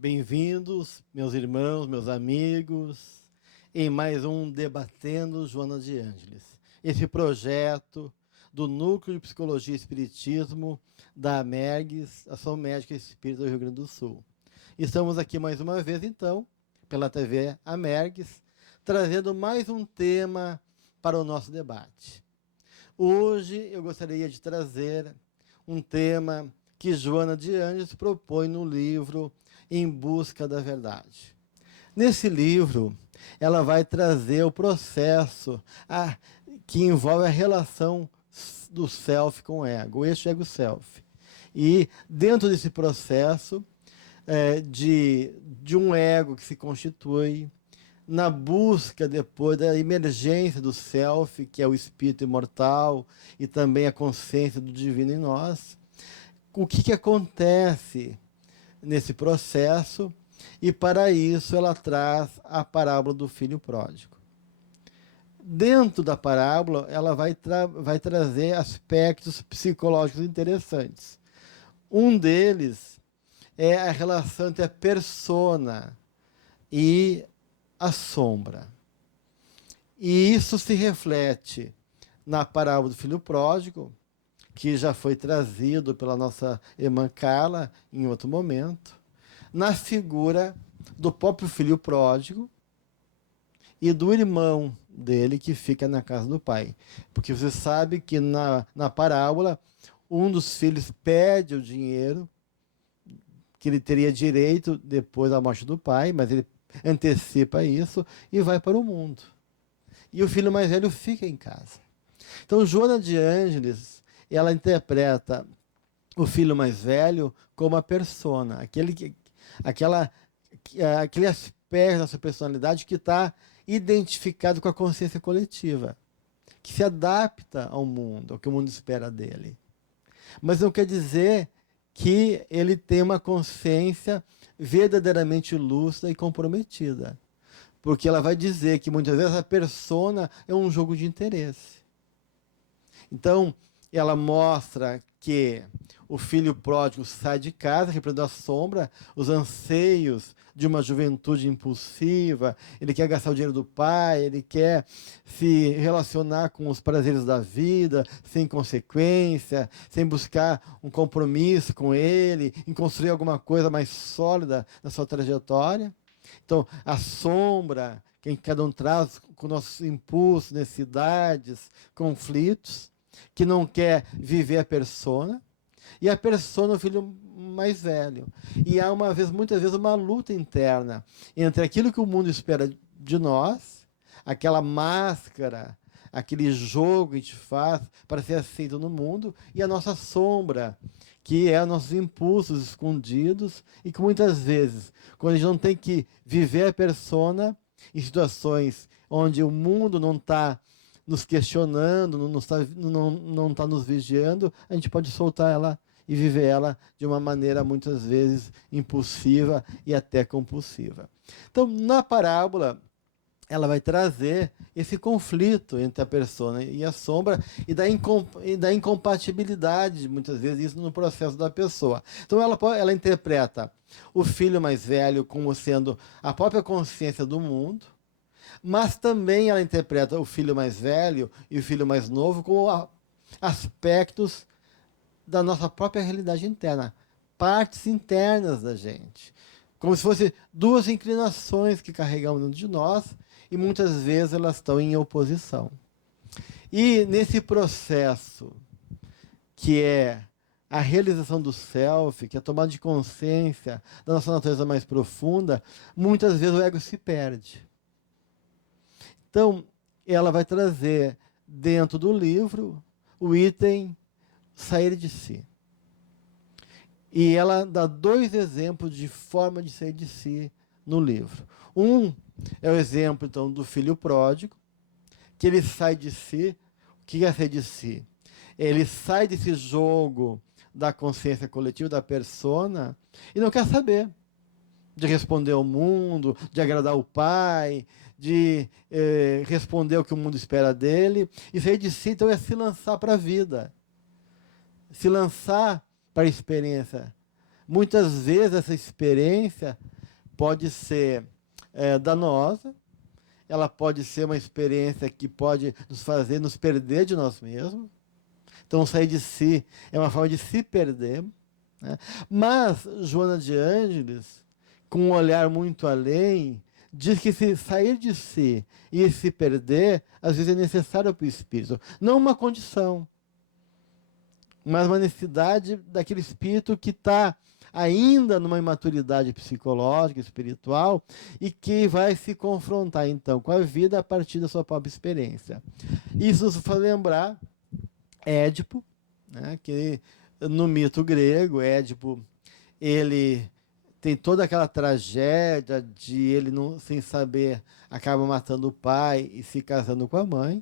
Bem-vindos, meus irmãos, meus amigos, em mais um Debatendo Joana de Ângeles. Esse projeto do Núcleo de Psicologia e Espiritismo da AMERGS, Ação Médica Espírita do Rio Grande do Sul. Estamos aqui mais uma vez, então, pela TV AMERGS, trazendo mais um tema para o nosso debate. Hoje eu gostaria de trazer um tema que Joana de Ângeles propõe no livro Em Busca da Verdade. Nesse livro, ela vai trazer o processo que envolve a relação do self com o ego, o eixo ego-self. E dentro desse processo de um ego que se constitui, na busca depois da emergência do self, que é o espírito imortal, e também a consciência do divino em nós, o que acontece nesse processo, e para isso ela traz a parábola do filho pródigo. Dentro da parábola, ela vai trazer aspectos psicológicos interessantes. Um deles é a relação entre a persona e a sombra. E isso se reflete na parábola do filho pródigo, que já foi trazido pela nossa irmã Carla em outro momento, na figura do próprio filho pródigo e do irmão dele que fica na casa do pai. Porque você sabe que na parábola, um dos filhos pede o dinheiro que ele teria direito depois da morte do pai, mas ele antecipa isso e vai para o mundo. E o filho mais velho fica em casa. Então, Joana de Ângeles, ela interpreta o filho mais velho como a persona, aquele aspecto da sua personalidade que está identificado com a consciência coletiva, que se adapta ao mundo, ao que o mundo espera dele. Mas não quer dizer que ele tem uma consciência verdadeiramente lúcida e comprometida, porque ela vai dizer que muitas vezes a persona é um jogo de interesse. Então, ela mostra que o filho pródigo sai de casa, representando a sombra, os anseios de uma juventude impulsiva, ele quer gastar o dinheiro do pai, ele quer se relacionar com os prazeres da vida, sem consequência, sem buscar um compromisso com ele, em construir alguma coisa mais sólida na sua trajetória. Então, a sombra que cada um traz com nossos impulsos, necessidades, conflitos, que não quer viver a persona, e a persona, o filho mais velho. E há muitas vezes, uma luta interna entre aquilo que o mundo espera de nós, aquela máscara, aquele jogo que a gente faz para ser aceito no mundo, e a nossa sombra, que é os nossos impulsos escondidos, e que muitas vezes, quando a gente não tem que viver a persona, em situações onde o mundo não está nos questionando, não está nos vigiando, a gente pode soltar ela e viver ela de uma maneira muitas vezes impulsiva e até compulsiva. Então, na parábola, ela vai trazer esse conflito entre a persona e a sombra e da incompatibilidade, muitas vezes, isso no processo da pessoa. Então, ela interpreta o filho mais velho como sendo a própria consciência do mundo, mas também ela interpreta o filho mais velho e o filho mais novo como aspectos da nossa própria realidade interna, partes internas da gente, como se fossem duas inclinações que carregamos dentro de nós e muitas vezes elas estão em oposição. E nesse processo que é a realização do self, que é a tomada de consciência da nossa natureza mais profunda, muitas vezes o ego se perde. Então, ela vai trazer dentro do livro o item sair de si. E ela dá dois exemplos de forma de sair de si no livro. Um é o exemplo, então, do filho pródigo, que ele sai de si. O que é sair de si? Ele sai desse jogo da consciência coletiva, da persona, e não quer saber de responder ao mundo, de agradar o pai, de responder o que o mundo espera dele. E sair de si, então, é se lançar para a vida. Se lançar para a experiência. Muitas vezes essa experiência pode ser danosa, ela pode ser uma experiência que pode nos fazer nos perder de nós mesmos. Então, sair de si é uma forma de se perder, né? Mas Joana de Ângeles, com um olhar muito além, diz que se sair de si e se perder, às vezes é necessário para o espírito. Não uma condição, mas uma necessidade daquele espírito que está ainda numa imaturidade psicológica, espiritual, e que vai se confrontar, então, com a vida a partir da sua própria experiência. Isso nos faz lembrar Édipo, né, que no mito grego, Édipo, ele tem toda aquela tragédia de ele, não, sem saber, acaba matando o pai e se casando com a mãe.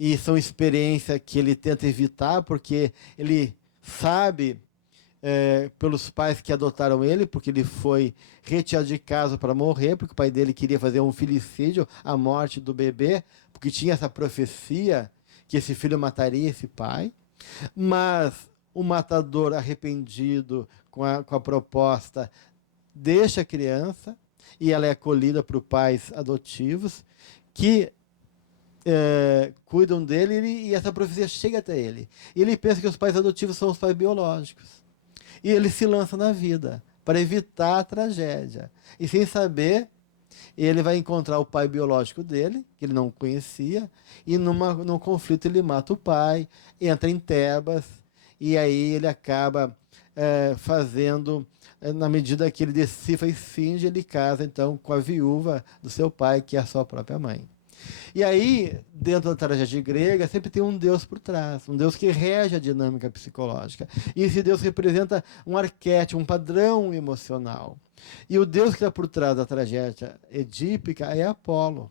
E são experiências que ele tenta evitar, porque ele sabe, pelos pais que adotaram ele, porque ele foi retirado de casa para morrer, porque o pai dele queria fazer um filicídio, a morte do bebê, porque tinha essa profecia que esse filho mataria esse pai. Mas o matador, arrependido com a proposta, deixa a criança e ela é acolhida por pais adotivos que cuidam dele, e essa profecia chega até ele. E ele pensa que os pais adotivos são os pais biológicos. E ele se lança na vida para evitar a tragédia. E sem saber, ele vai encontrar o pai biológico dele, que ele não conhecia, e num conflito ele mata o pai, entra em Tebas, e aí ele acaba fazendo, na medida que ele decifra e finge, ele casa então com a viúva do seu pai, que é a sua própria mãe. E aí, dentro da tragédia grega, sempre tem um Deus por trás, um Deus que rege a dinâmica psicológica. E esse Deus representa um arquétipo, um padrão emocional. E o Deus que está por trás da tragédia edípica é Apolo.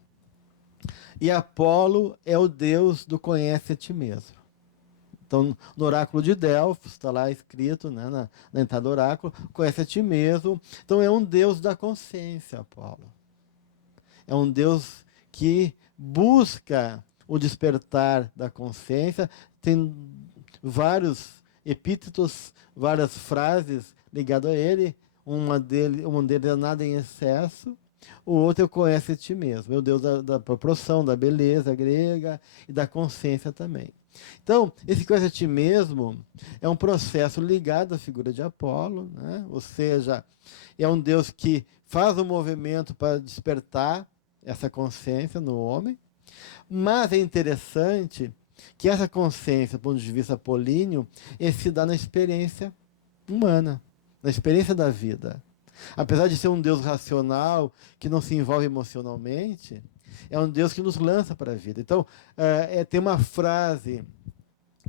E Apolo é o Deus do conhece a ti mesmo. Então, no oráculo de Delfos, está lá escrito, né, na entrada do oráculo, conhece a ti mesmo. Então, é um Deus da consciência, Apolo. É um Deus que busca o despertar da consciência. Tem vários epítetos, várias frases ligadas a ele. Uma deles é nada em excesso. O outro é conhece a ti mesmo. É o Deus da proporção, da beleza grega e da consciência também. Então, esse conhece a ti mesmo é um processo ligado à figura de Apolo, né? Ou seja, é um Deus que faz um movimento para despertar essa consciência no homem. Mas é interessante que essa consciência, do ponto de vista apolíneo, se dá na experiência humana, na experiência da vida. Apesar de ser um Deus racional, que não se envolve emocionalmente, é um Deus que nos lança para a vida. Então, tem uma frase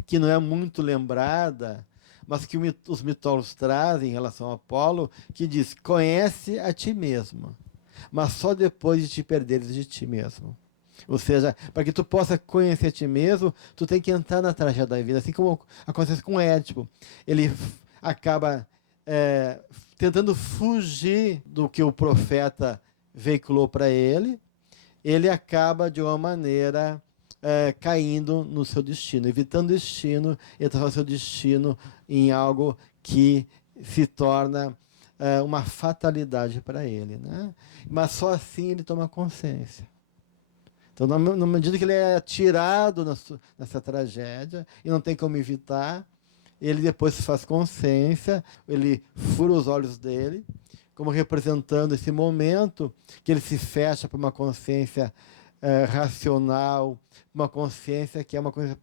que não é muito lembrada, mas que os mitólogos trazem em relação a Apolo, que diz: conhece a ti mesmo, mas só depois de te perderes de ti mesmo. Ou seja, para que tu possa conhecer a ti mesmo, tu tem que entrar na tragédia da vida, assim como acontece com Édipo. Ele acaba tentando fugir do que o profeta veiculou para ele. Ele acaba, de uma maneira, caindo no seu destino, evitando o destino, e transformando o seu destino em algo que se torna uma fatalidade para ele, né? Mas só assim ele toma consciência. Então, na medida que ele é atirado nessa tragédia e não tem como evitar, ele depois se faz consciência, ele fura os olhos dele, como representando esse momento que ele se fecha para uma consciência racional, uma consciência que é uma coisa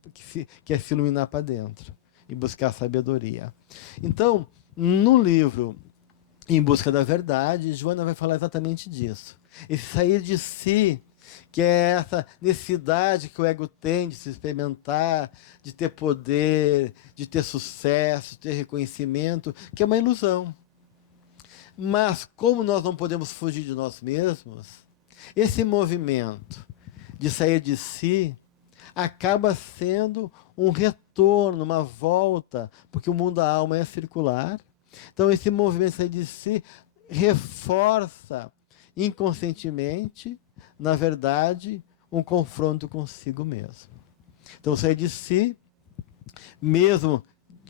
que é se iluminar para dentro e buscar sabedoria. Então, no livro Em Busca da Verdade, Joana vai falar exatamente disso. Esse sair de si, que é essa necessidade que o ego tem de se experimentar, de ter poder, de ter sucesso, de ter reconhecimento, que é uma ilusão. Mas, como nós não podemos fugir de nós mesmos, esse movimento de sair de si acaba sendo um retorno, uma volta, porque o mundo da alma é circular. Então, esse movimento de sair de si reforça inconscientemente, na verdade, um confronto consigo mesmo. Então, sair de si, mesmo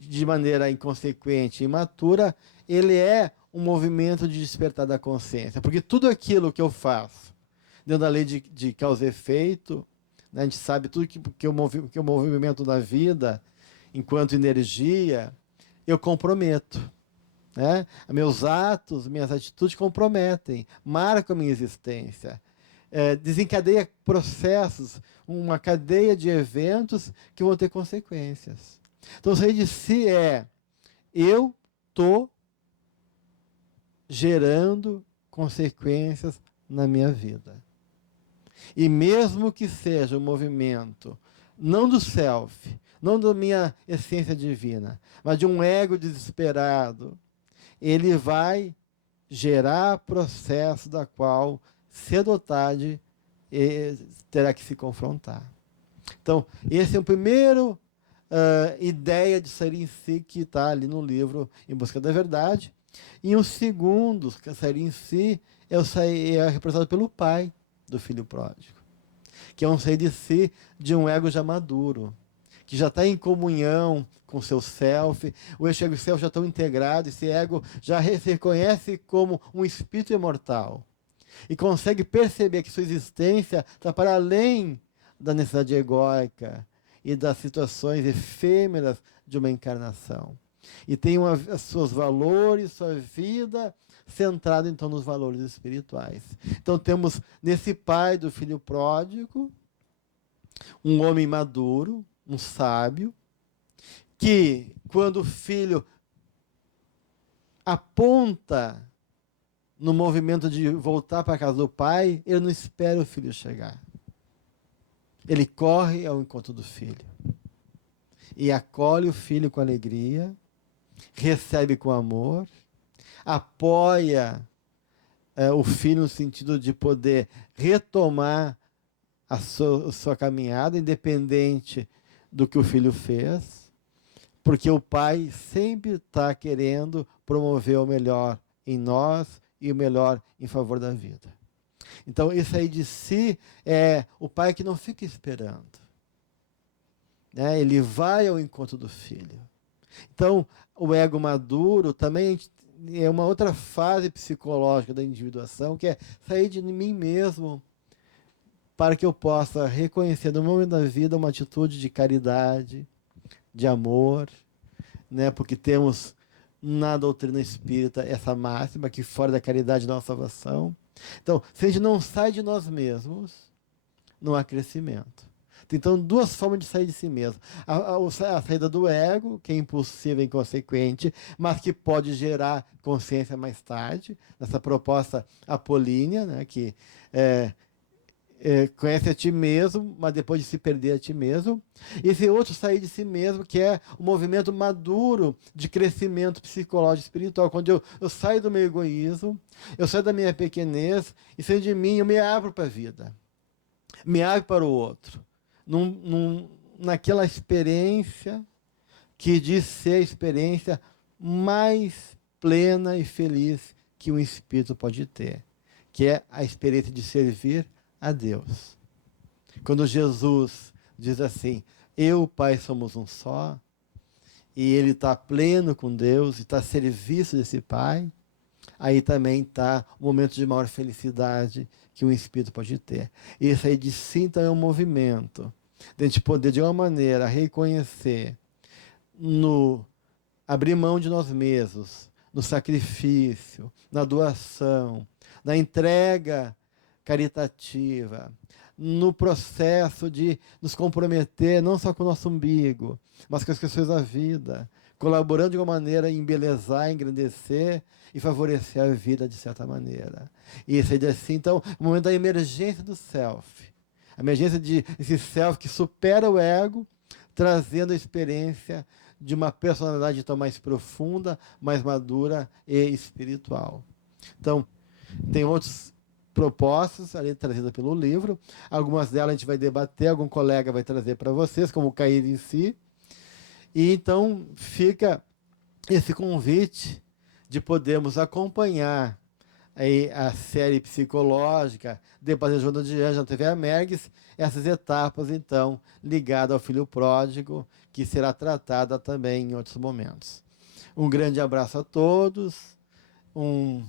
de maneira inconsequente e imatura, ele é um movimento de despertar da consciência. Porque tudo aquilo que eu faço, dentro da lei de causa e efeito, né, a gente sabe tudo que o movimento da vida, enquanto energia, eu comprometo. Né? Meus atos, minhas atitudes comprometem, marcam a minha existência. Desencadeia processos, uma cadeia de eventos que vão ter consequências. Então, sair de si eu estou gerando consequências na minha vida. E mesmo que seja um movimento, não do self, não da minha essência divina, mas de um ego desesperado, ele vai gerar processo da qual, cedo ou tarde, terá que se confrontar. Então, esse é o primeiro ideia de sair em si que está ali no livro Em Busca da Verdade. E um segundo, que sair em si, é representado pelo pai do filho pródigo, que é um sair de si de um ego já maduro, que já está em comunhão com o seu self, o ego e o self já estão integrados, esse ego já se reconhece como um espírito imortal e consegue perceber que sua existência está para além da necessidade egóica e das situações efêmeras de uma encarnação. E tem os seus valores, sua vida centrada então nos valores espirituais. Então temos nesse pai do filho pródigo um homem maduro, um sábio, que quando o filho aponta no movimento de voltar para a casa do pai, ele não espera o filho chegar. Ele corre ao encontro do filho e acolhe o filho com alegria, recebe com amor, apoia o filho no sentido de poder retomar a sua caminhada, independente do que o filho fez, porque o pai sempre está querendo promover o melhor em nós e o melhor em favor da vida. Então, isso aí de si é o pai que não fica esperando. Né? Ele vai ao encontro do filho. Então, o ego maduro também é uma outra fase psicológica da individuação, que é sair de mim mesmo para que eu possa reconhecer no momento da vida uma atitude de caridade, de amor, né? Porque temos na doutrina espírita essa máxima que fora da caridade não há salvação. Então, se a gente não sai de nós mesmos, não há crescimento. Tem, então, duas formas de sair de si mesmo. A saída do ego, que é impulsiva e inconsequente, mas que pode gerar consciência mais tarde, nessa proposta apolínea, né, que conhece a ti mesmo, mas depois de se perder a ti mesmo. Esse outro sair de si mesmo, que é o movimento maduro de crescimento psicológico e espiritual, quando eu saio do meu egoísmo, eu saio da minha pequenez, e saio de mim, eu me abro para a vida, me abro para o outro, naquela experiência que diz ser a experiência mais plena e feliz que um espírito pode ter, que é a experiência de servir a Deus. Quando Jesus diz assim, eu e o Pai somos um só, e ele está pleno com Deus, e está a serviço desse Pai, aí também está o momento de maior felicidade que um espírito pode ter. Isso aí de si, então, é um movimento de a gente poder, de uma maneira, reconhecer no abrir mão de nós mesmos, no sacrifício, na doação, na entrega caritativa, no processo de nos comprometer não só com o nosso umbigo, mas com as questões da vida, colaborando de uma maneira a embelezar, engrandecer e favorecer a vida de certa maneira. E isso é assim, então, o momento da emergência do self, a emergência desse self que supera o ego, trazendo a experiência de uma personalidade tão mais profunda, mais madura e espiritual. Então, tem outros propostas ali trazidas pelo livro, algumas delas a gente vai debater, algum colega vai trazer para vocês, como o cair em si, e então fica esse convite de podermos acompanhar aí a série psicológica, depois a Joana de Anjos na TV Amergues, essas etapas, então, ligadas ao filho pródigo, que será tratada também em outros momentos. Um grande abraço a todos, um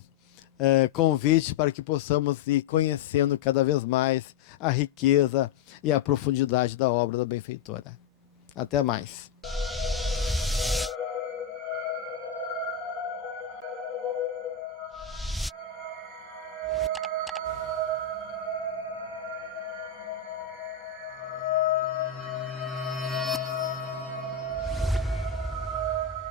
convite para que possamos ir conhecendo cada vez mais a riqueza e a profundidade da obra da benfeitora. Até mais.